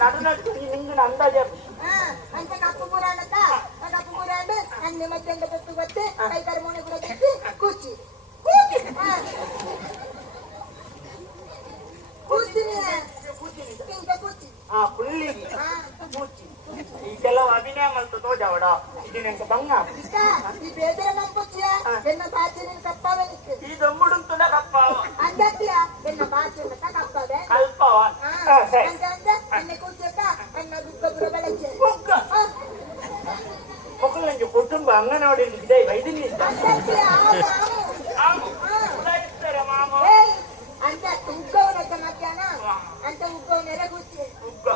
ನಡು ನಡು ನಿಂಗೆ ಅಂದಾಜ ಅಂತ ಕಪ್ಪು ಪುರಾಣಕ್ಕ ಕಪ್ಪು ಪುರಾಣ పొద్దున్నే మధ్యాహ్నం పెట్టుకు వస్తే కైకారు మోనే కూడా కూర్చి ಇದೆಲ್ಲ ಅಭಿನಯ ಮಾಡ್ತದೋ ಜಾವಡ ಇದೀನೆಂತ ಬಂಗ ಈ ಬೇದರ ನಂಬುತ್ತೀಯ ಎನ್ನ ಬಾಚಿನ ಕಪ್ಪಾವೆ ಈ ದೊಂಬುಡುಂತುನ ಕಪ್ಪಾವ ಅಂದತ್ತೀಯ ಎನ್ನ ಬಾಚಿನ ಕಪ್ಪಾವೆ ಕಲ್ಪವ ಅಂದ ಎನ್ನ ಕೂಚಕ ಎನ್ನ ಗುಗ್ಗಬುರ ಬೆಳಚೆ ಗುಗ್ಗ ಮಕ್ಕಳು ನಂಗೆ ಕುಟುಂಬ ಅಂಗನವಾಡಿ ಇದೆ ವೈದ್ಯನಿ ಅಂದತ್ತೀಯ ಆಮು ಉದಾಯಿಸ್ತಾರೆ ಮಾಮ ಅಂತ ಉಗ್ಗವನ ಮಧ್ಯಾಹ್ನ ಅಂತ ಉಗ್ಗವನೆಲ್ಲ ಕೂಚೆ ಉಗ್ಗ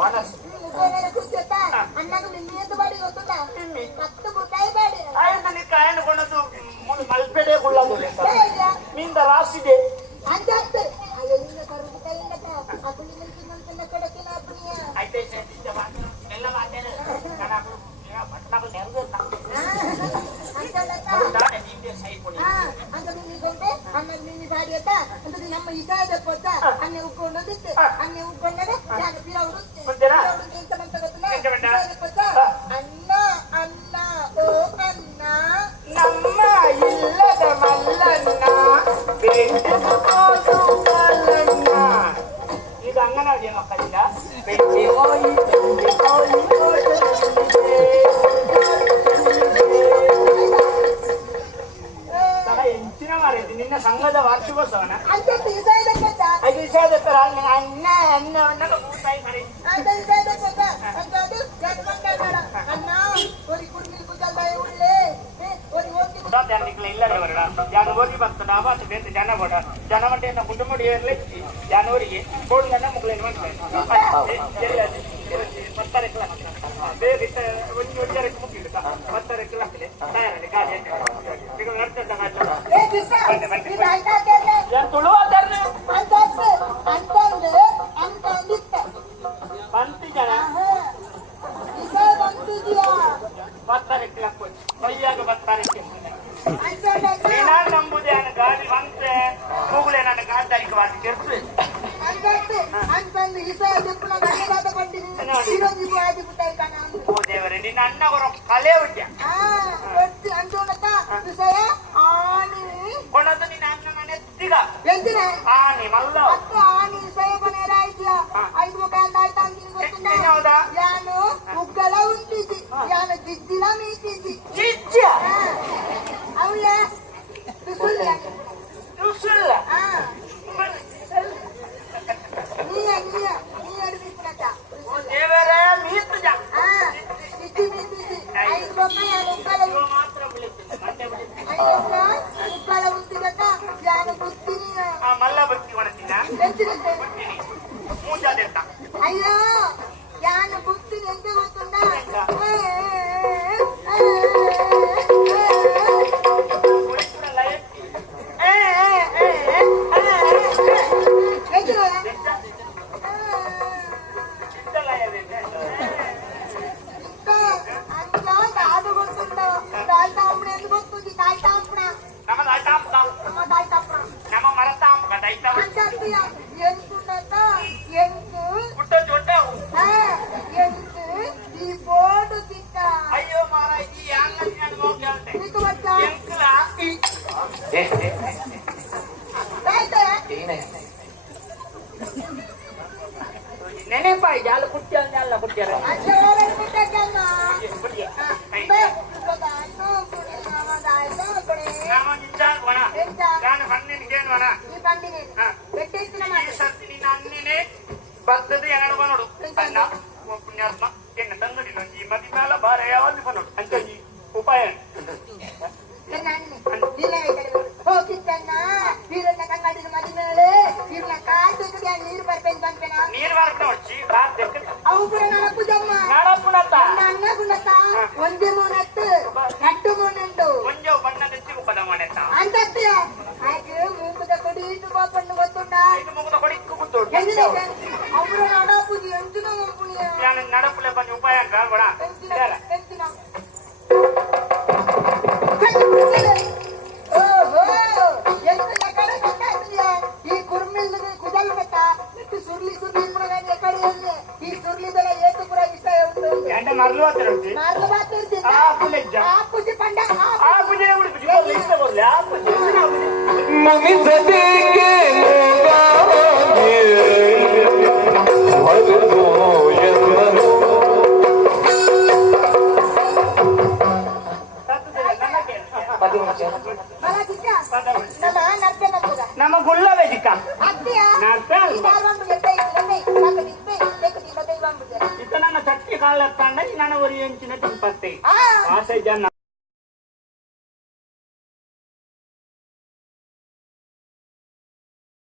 ವನಸ್ ಉಗ್ಗವನೆಲ್ಲ ಕೂಚಕ ಅಣ್ಣಗ ನಿನ್ನೆಂದು ಬಾಡಿ ಗೊತ್ತುಂಟಾ ಕತ್ತು ಬುಟ್ಟಾಯಿ ಬಾಡಿ ಆಯ್ತು ನೀ ಕಾಯನು ಕೊಣದು ಮಲ್ಪೆಡೆ ಕುಳ್ಳದು ನಿಂದ ರಾಸಿದೆ ಅಂಜಾತ್ ಅಯ್ಯೋ ನಿನ್ನ ಕರುದು ಕೈಯಿಂದ ಅಪ್ಪನಿ ನಿಲ್ಕಿನಂತನ್ನ ಕಡಕಿನ ಅಪ್ಪನಿಯ ಆಯ್ತು ಎಲ್ಲ ಮಾತೇನೆ ನಾನು ಪಟ್ಟಣಕ್ಕೆ ನೆರವೇರ್ತ ಅಂತ ನಿನ್ನಿಗೊಂಡೆ ಅನ್ನ ನಿನ್ನಿ ಬಾಡಿ ಅಂತ ಅಂತ ನಮ್ಮ ಇದಾದ ಕೊಟ್ಟ ಅನ್ನ ಉಕ್ಕೊಂಡೋದಿತ್ತೆ ಅನ್ನ ಉಕ್ಕೊಂಡರೆ ನಾನು ಪಿರ ಉಡುತ್ತೆ ಎಂತ ಮಂತ ಗೊತ್ತಿಲ್ಲ ಅನ್ನ ಅನ್ನ ಓ ಅನ್ನ ನಮ್ಮ ಇಲ್ಲದ ಮಲ್ಲನ್ನ ಬೆಂಟು ಮಲ್ಲನ್ನ ಈಗ ಅಂಗನವಾಡಿಯ ಮಕ್ಕಳಿಂದ ಬೆಂಟಿ ಹೋಯಿ ಎಂಚಿನ ಮಾರೈತಿ ನಿನ್ನ ಸಂಘದ ವಾರ್ಷಿಕೋತ್ಸವನ ಐದು ವಿಷಯದ ಅನ್ನ ಅನ್ನವನ್ನ ಕೂತಾಯಿ ಮರಿ ಇಲ್ಲದೆ ಬರಡ ಜನವರಿ ಮತ್ತು ನಾಮಾಸ ಬೇತ ಜನ ಬಡ ಜನಮಂಟೆಯನ್ನು ಕುಟುಂಬಡಿ ಜನವರಿಗೆ ಕೋಡಿಗನ್ನ ಮುಗ್ಲೇನು ಮಾಡ್ತಾರೆ ಮತ್ತಾರೆ ಬೇರೆ ಒಂದು ಒಳ್ಳೆಯಕ್ಕೆ ಮುಗಿಲಿಕ್ಕ ಮತ್ತಾರೆ ಕ್ಲಾಸ್ಲೆ ತಯಾರಲ್ಲಿ ಗಾಡಿ ಈಗ ನಡ್ತದ ತುಳುವಾದ್ರೆ ಬಂತಿ ಜನ ಬರ್ತಾರೆ ಕ್ಲಾಸ್ ಬೈಯಾಗ ಬರ್ತಾರೆ ನಂಬುದೇ ನನ್ನ ಗಾಡಿ ಬಂತೆ ಹೋಗ್ಲೇ ನನ್ನ ಗಾಡಿ ಮಾಡಿ ಕೆಲ್ಸ ಓ ದೇವರೇ ನಿನ್ನ ಅಣ್ಣ ಬರೋ ಕಲೆ ಉಂಟ್ಯ ಕೊಡೋದು ನಿನ್ನ ಅಣ್ಣ ನನ್ನ ಎತ್ತಿಗ ಆನಿ ಮಲ್ಲ ಹೌದಾ ಯಾನು ಉಗ್ಗಲ ಉಂಟಿದ್ದಿ ಯಾನು ಜಿಜ್ಜಿಲ ಮೀತಿದ್ದಿ ಜಿಜ್ಜ ಅವಳ ಸುಳ್ಳ ಸುಳ್ಳ ದೇವರೇ ಮೀತು ಮಾತ್ರ ಮಲ್ಲ ಬತ್ತಿ ಕೊಡ್ತೀನ ಮೂಜಾದೆತ್ತ ಅಯ್ಯೋ ಯಾನು ಬುತ್ತಿನ ಎಂತ ಗೊತ್ತುಂಟ అయ్యో మారాయి ನೆನೆ ಪಾಯಿ ಜಾಲ ಕುಟ್ಟ ಕುಟ್ಟ್ಯಾರ ಬರ್ತದೆ ಎರಡು ಬನೋಡು ಅನ್ನ ಪುಣ್ಯಾತ್ಮ ಎನ್ನ ತಂಗಡಿ ನೊಂಜಿ ಮದಿ ಮೇಲ ಬಾರ ಯಾವಲ್ಲಿ ಬನೋಡು ಅಂತ ಉಪಾಯ ಹೋಗಿದ್ದನ್ನ ವೀರಣ್ಣ ಕಂಗಡಿನ ಮದಿ ಮೇಲೆ ಇವ್ನ ಕಾಯ್ದು ನೀರು ಬರ್ಬೇಕು ಬಂದ್ಬೇನ ನೀರು ಬರ್ಬೇಕು ನೋಡ್ಸಿ ಕಾರ್ ಅವು ಕೂಡ ನಡಪುದಮ್ಮ ನಡಪುನತ್ತ ನನ್ನ ಗುಣತ ಒಂದೇ ಮೂನತ್ತು ನಟ್ಟು ಮೂನುಂಡು ಒಂಜೋ ಬಣ್ಣದ ಚಿಗುಪದ ಮಾಡತ್ತ ಅಂತತ್ಯ ಹಾಗೆ ಮೂಕುದ ಕೊಡಿ ಇದು ಪಾಪನ್ನು ಗೊತ್ತುಂಡ ಇದು ಮುಗುದ ಕೊಡಿಕ್ಕು ಗೊತ್ತುಂಡು ಅವರು ನಡಪುದಿ ಎಂತಿನ ಮುಂಪುಣಿಯ ನಾನು ನಡಪುಲೆ ಬಂದು ಉಪಾಯ ಕಾಲ್ಬಡ ಎಂತಿನ ಓಹೋ ಎಂತಿನ ಕಡೆ ಕಟ್ಟಾಯ್ತಿಯ ಈ ಕುರ್ಮಿಲ್ ಕುದಲ್ ಮಟ್ಟ ಸುರ್ಲಿ ಸುರ್ಲಿ ಕಡೆಯಲ್ಲಿ ಈ ಸುರ್ಲಿ ಬೆಲೆ ಏತು ಪುರ ಇಷ್ಟ ಉಂಟು అంటే మరలు వస్తాడు మార్లు బాత్తిర్దిందా ఆపు లెజ్జ ఆపుసి పండ ఆపు జే ఉడిపి కొల్ల ఇష్ట కొల్ల ఆపు मम्मी सदी के मोगागे भगतो यंदनो मला किका नम नर्ते नपुगा ನಮ್ಮ ಗುಳ್ಳ ವೇದಿಕ ಅತ್ತಿಯಾ ನರ್ತೆ ಇದಾರ್ವಂಬು ಗೆಟ್ಟೆ ಇಲ್ಲದೆ ಕಾಕ ದಿಪ್ಪೆ ಬೇಕು ದಿಬ್ಬ ದೈವಂಬು ಇತ ನನ್ನ ಚಟ್ಟಿ ಕಾಲ ಎತ್ತಂಡ ನನ್ನ ಒರಿ ಎಂಚಿನ ತಿಂಪತ್ತೆ ಆ ಆಸೆ ಜನ